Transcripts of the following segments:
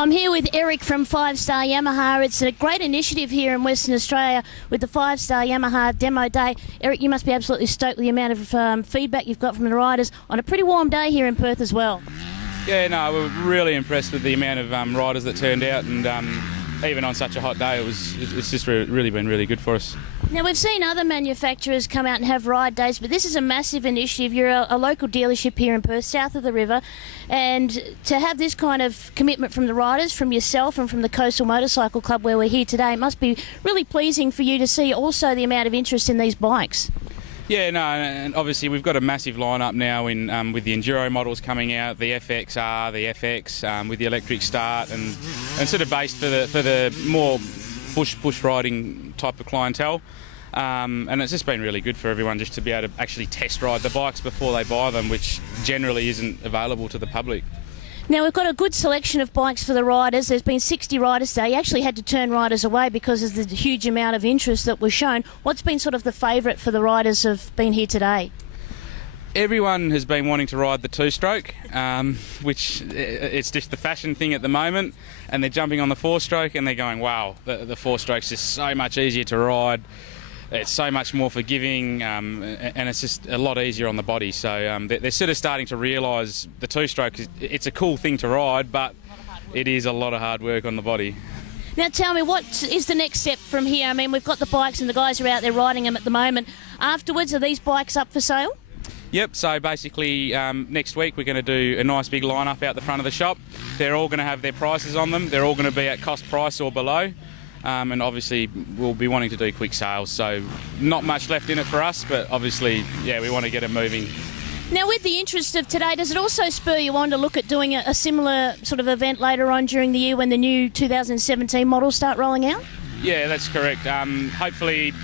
I'm here with Erich from Five Star Yamaha. It's a great initiative here in Western Australia with the Five Star Yamaha Demo Day. Erich, you must be absolutely stoked with the amount of feedback you've got from the riders on a pretty warm day here in Perth as well. Yeah, no, we were really impressed with the amount of riders that turned out, and even on such a hot day, it's just really been really good for us. Now, we've seen other manufacturers come out and have ride days, but this is a massive initiative. You're a local dealership here in Perth, south of the river, and to have this kind of commitment from the riders, from yourself and from the Coastal Motorcycle Club where we're here today, it must be really pleasing for you to see also the amount of interest in these bikes. Yeah, no, and obviously we've got a massive lineup now in with the enduro models coming out, the FXR, the FX, with the electric start, and sort of based for the more bush riding type of clientele. And it's just been really good for everyone just to be able to actually test ride the bikes before they buy them, which generally isn't available to the public. Now, we've got a good selection of bikes for the riders. There's been 60 riders today. You actually had to turn riders away because of the huge amount of interest that was shown. What's been sort of the favourite for the riders who've been here today? Everyone has been wanting to ride the two-stroke, which it's just the fashion thing at the moment, and they're jumping on the four-stroke and they're going, wow, the four-stroke's just so much easier to ride. It's so much more forgiving, and it's just a lot easier on the body. So they're sort of starting to realise the two-stroke, it's a cool thing to ride, but it is a lot of hard work on the body. Now tell me, what is the next step from here? I mean, we've got the bikes and the guys are out there riding them at the moment. Afterwards, are these bikes up for sale? Yep, so basically next week we're going to do a nice big lineup out the front of the shop. They're all going to have their prices on them. They're all going to be at cost price or below. And obviously we'll be wanting to do quick sales, so not much left in it for us, but obviously, yeah, we want to get it moving. Now, with the interest of today, does it also spur you on to look at doing a similar sort of event later on during the year when the new 2017 models start rolling out? Yeah, that's correct. Hopefully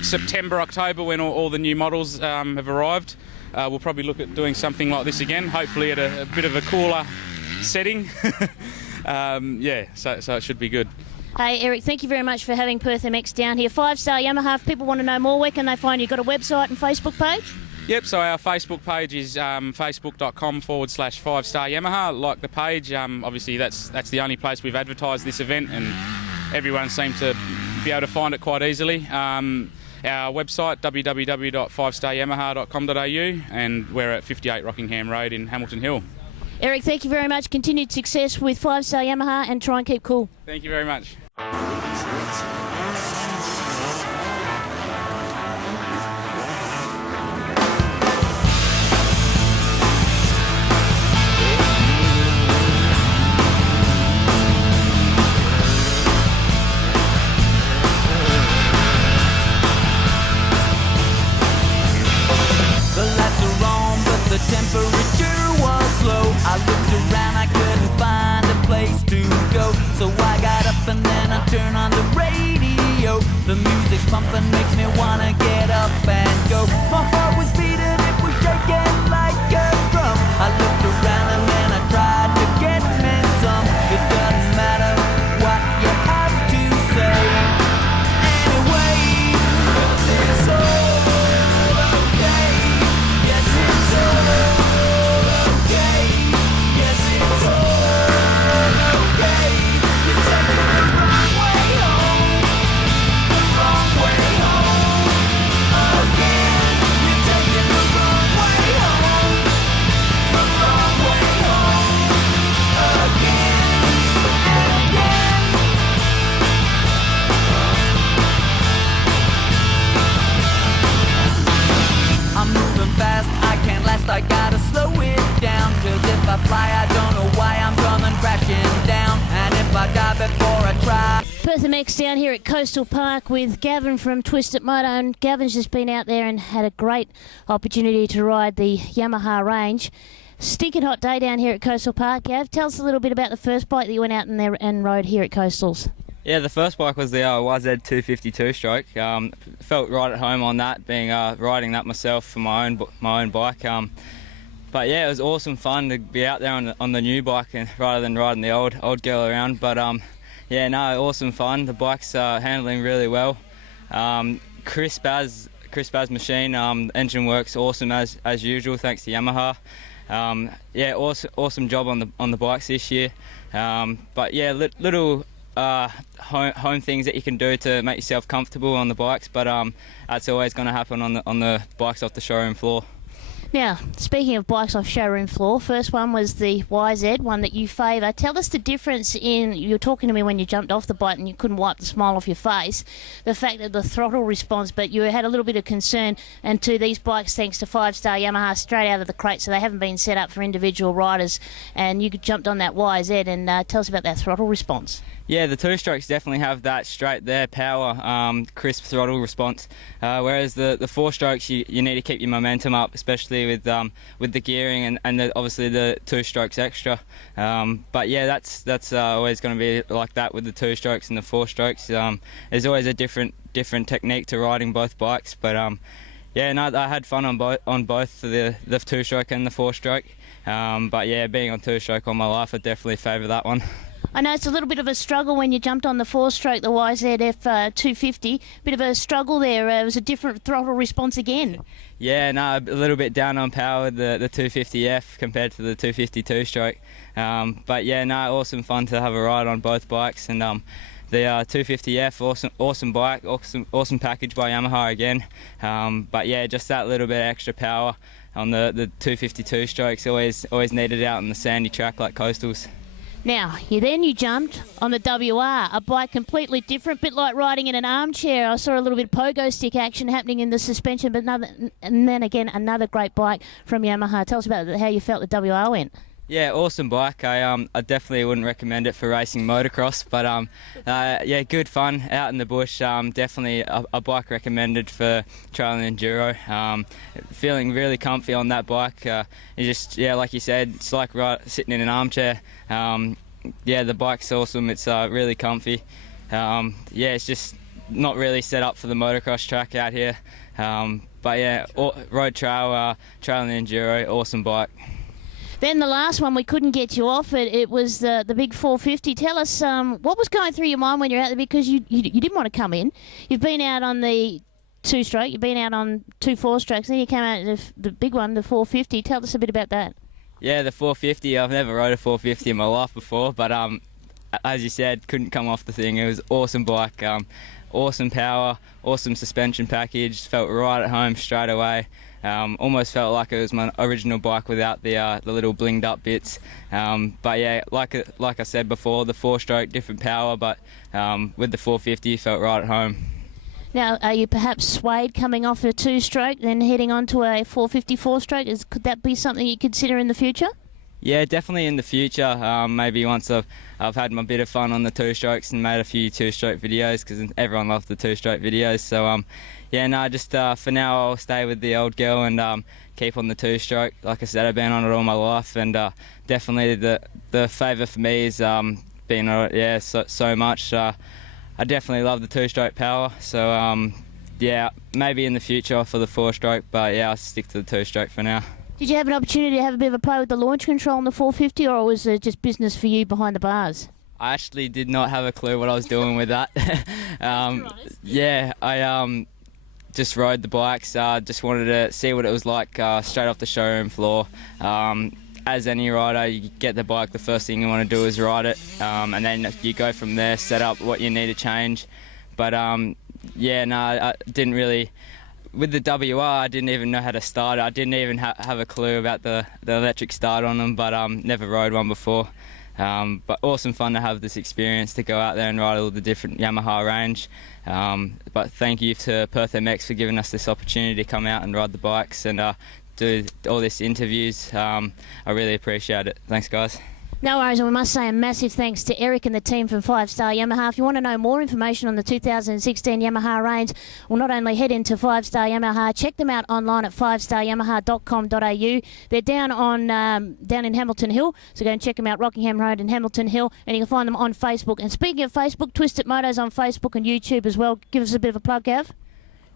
September, October, when all the new models have arrived, we'll probably look at doing something like this again, hopefully at a bit of a cooler setting. Yeah, so it should be good. Hey, Erich, thank you very much for having PerthMX down here. Five Star Yamaha, if people want to know more, where can they find you? Got a website and Facebook page? Yep, so our Facebook page is facebook.com/5 Star Yamaha. Like the page, obviously that's the only place we've advertised this event, and everyone seemed to be able to find it quite easily. Our website, www.5staryamaha.com.au, and we're at 58 Rockingham Road in Hamilton Hill. Erich, thank you very much. Continued success with Five Star Yamaha, and try and keep cool. Thank you very much. The lights are on, but the temperature was low. I looked around, I couldn't find a place to go. So I got up and then I turned on the radio. The music's pumping, makes me wanna get up and go. My heart was beating, it was shaking like a drum. I looked around and then I tried to get me some. It doesn't matter what you have to say. Anyway, it's all okay. Yes, it's all okay. Yes, it's all okay. You're taking the wrong way home. The wrong way home. Again. You're taking the wrong way home. The wrong way home. Again and again. I'm moving fast, I can't last, I gotta slow it down. Cause if I fly, I don't know why I'm coming crashing down. And if I die before I try. PerthMX down here at Coastal Park with Gavin from Twist at Moto, and Gavin's just been out there and had a great opportunity to ride the Yamaha range. Stinking hot day down here at Coastal Park. Gav, tell us a little bit about the first bike that you went out and rode here at Coastals. Yeah, the first bike was the YZ252 stroke. Felt right at home on that, being riding that myself for my own bike. But yeah, it was awesome fun to be out there on the new bike rather than riding the old girl around. But yeah, no, awesome fun. The bike's handling really well. Crisp as machine. Engine works awesome as usual, thanks to Yamaha. Yeah, awesome job on the bikes this year. But yeah, little home things that you can do to make yourself comfortable on the bikes, but that's always going to happen on the bikes off the showroom floor. Now, speaking of bikes off showroom floor, first one was the YZ, one that you favour. Tell us the difference in, you were talking to me when you jumped off the bike and you couldn't wipe the smile off your face, the fact that the throttle response, but you had a little bit of concern, and to these bikes, thanks to 5 Star Yamaha, straight out of the crate, so they haven't been set up for individual riders, and you jumped on that YZ, and tell us about that throttle response. Yeah, the two-strokes definitely have that straight there power, crisp throttle response, whereas the four-strokes, you need to keep your momentum up, especially with the gearing and obviously the two-strokes extra. But yeah, that's always going to be like that with the two-strokes and the four-strokes. There's always a different technique to riding both bikes, but yeah, no, I had fun on both the two-stroke and the four-stroke. But yeah, being on two-stroke all my life, I definitely favour that one. I know it's a little bit of a struggle when you jumped on the four-stroke, the YZF 250. Bit of a struggle there. It was a different throttle response again. Yeah, no, a little bit down on power with the 250F compared to the 252 stroke. But yeah, no, awesome fun to have a ride on both bikes. And the 250F, awesome bike, awesome package by Yamaha again. But yeah, just that little bit extra power on the 252 strokes. Always needed out on the sandy track like Coastals. Now, you jumped on the WR, a bike completely different, bit like riding in an armchair. I saw a little bit of pogo stick action happening in the suspension, but then again, another great bike from Yamaha. Tell us about how you felt the WR went. Yeah, awesome bike. I definitely wouldn't recommend it for racing motocross, but yeah, good fun out in the bush. Definitely a bike recommended for trail and enduro. Feeling really comfy on that bike. Like you said, it's like sitting in an armchair. Yeah, the bike's awesome. It's really comfy. Yeah, it's just not really set up for the motocross track out here. But yeah, road trail and enduro, awesome bike. Then the last one, we couldn't get you off it. It was the big 450. Tell us what was going through your mind when you're out there, because you didn't want to come in. You've been out on the two-stroke. You've been out on 2 4-strokes. Then you came out the big one, the 450. Tell us a bit about that. Yeah, the 450. I've never rode a 450 in my life before, but as you said, couldn't come off the thing. It was an awesome bike. Awesome power, awesome suspension package. Felt right at home straight away. Almost felt like it was my original bike without the little blinged up bits. But yeah, like I said before, the 4-stroke, different power, but with the 450, felt right at home. Now, are you perhaps swayed coming off a 2-stroke, then heading on to a 454-stroke? Could that be something you consider in the future? Yeah, definitely in the future. Maybe once I've had my bit of fun on the 2-strokes and made a few 2-stroke videos, because everyone loves the 2-stroke videos. So yeah, no, just for now I'll stay with the old girl and keep on the 2-stroke. Like I said, I've been on it all my life, and definitely the favour for me is being on it, so much. I definitely love the 2-stroke power. So yeah, maybe in the future for the 4-stroke, but yeah, I'll stick to the 2-stroke for now. Did you have an opportunity to have a bit of a play with the launch control on the 450, or was it just business for you behind the bars? I actually did not have a clue what I was doing with that. Yeah, I just rode the bikes, just wanted to see what it was like straight off the showroom floor. As any rider, you get the bike, the first thing you want to do is ride it, and then you go from there, set up what you need to change. But yeah, no, I didn't really... With the WR, I didn't even know how to start it. I didn't even have a clue about the electric start on them, but never rode one before. But awesome fun to have this experience, to go out there and ride all the different Yamaha range. But thank you to PerthMX for giving us this opportunity to come out and ride the bikes and do all these interviews. I really appreciate it. Thanks, guys. No worries, and we must say a massive thanks to Erich and the team from 5 Star Yamaha. If you want to know more information on the 2016 Yamaha range, well, not only head into 5 Star Yamaha, check them out online at 5staryamaha.com.au. They're down in Hamilton Hill, so go and check them out, Rockingham Road in Hamilton Hill, and you can find them on Facebook. And speaking of Facebook, Twisted Moto's on Facebook and YouTube as well. Give us a bit of a plug, Gav.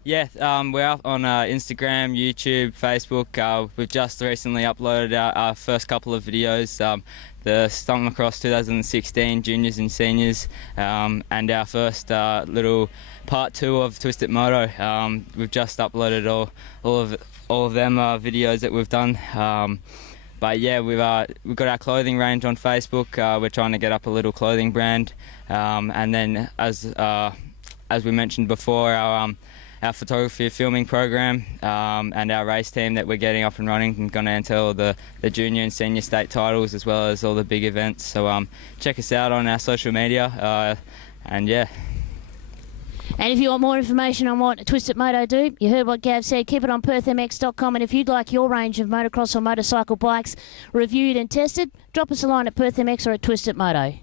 Yeah, we're up on Instagram, YouTube, Facebook. We've just recently uploaded our first couple of videos, the Stuntman Across 2016 Juniors and Seniors, and our first little part 2 of Twisted Moto. We've just uploaded all of them videos that we've done. But yeah, we've got our clothing range on Facebook. We're trying to get up a little clothing brand, and then as we mentioned before, our photography filming program and our race team that we're getting up and running and going to enter all the junior and senior state titles as well as all the big events. So check us out on our social media, and yeah. And if you want more information on what Twisted Moto do, you heard what Gav said, keep it on PerthMX.com. And if you'd like your range of motocross or motorcycle bikes reviewed and tested, drop us a line at PerthMX or at Twisted Moto.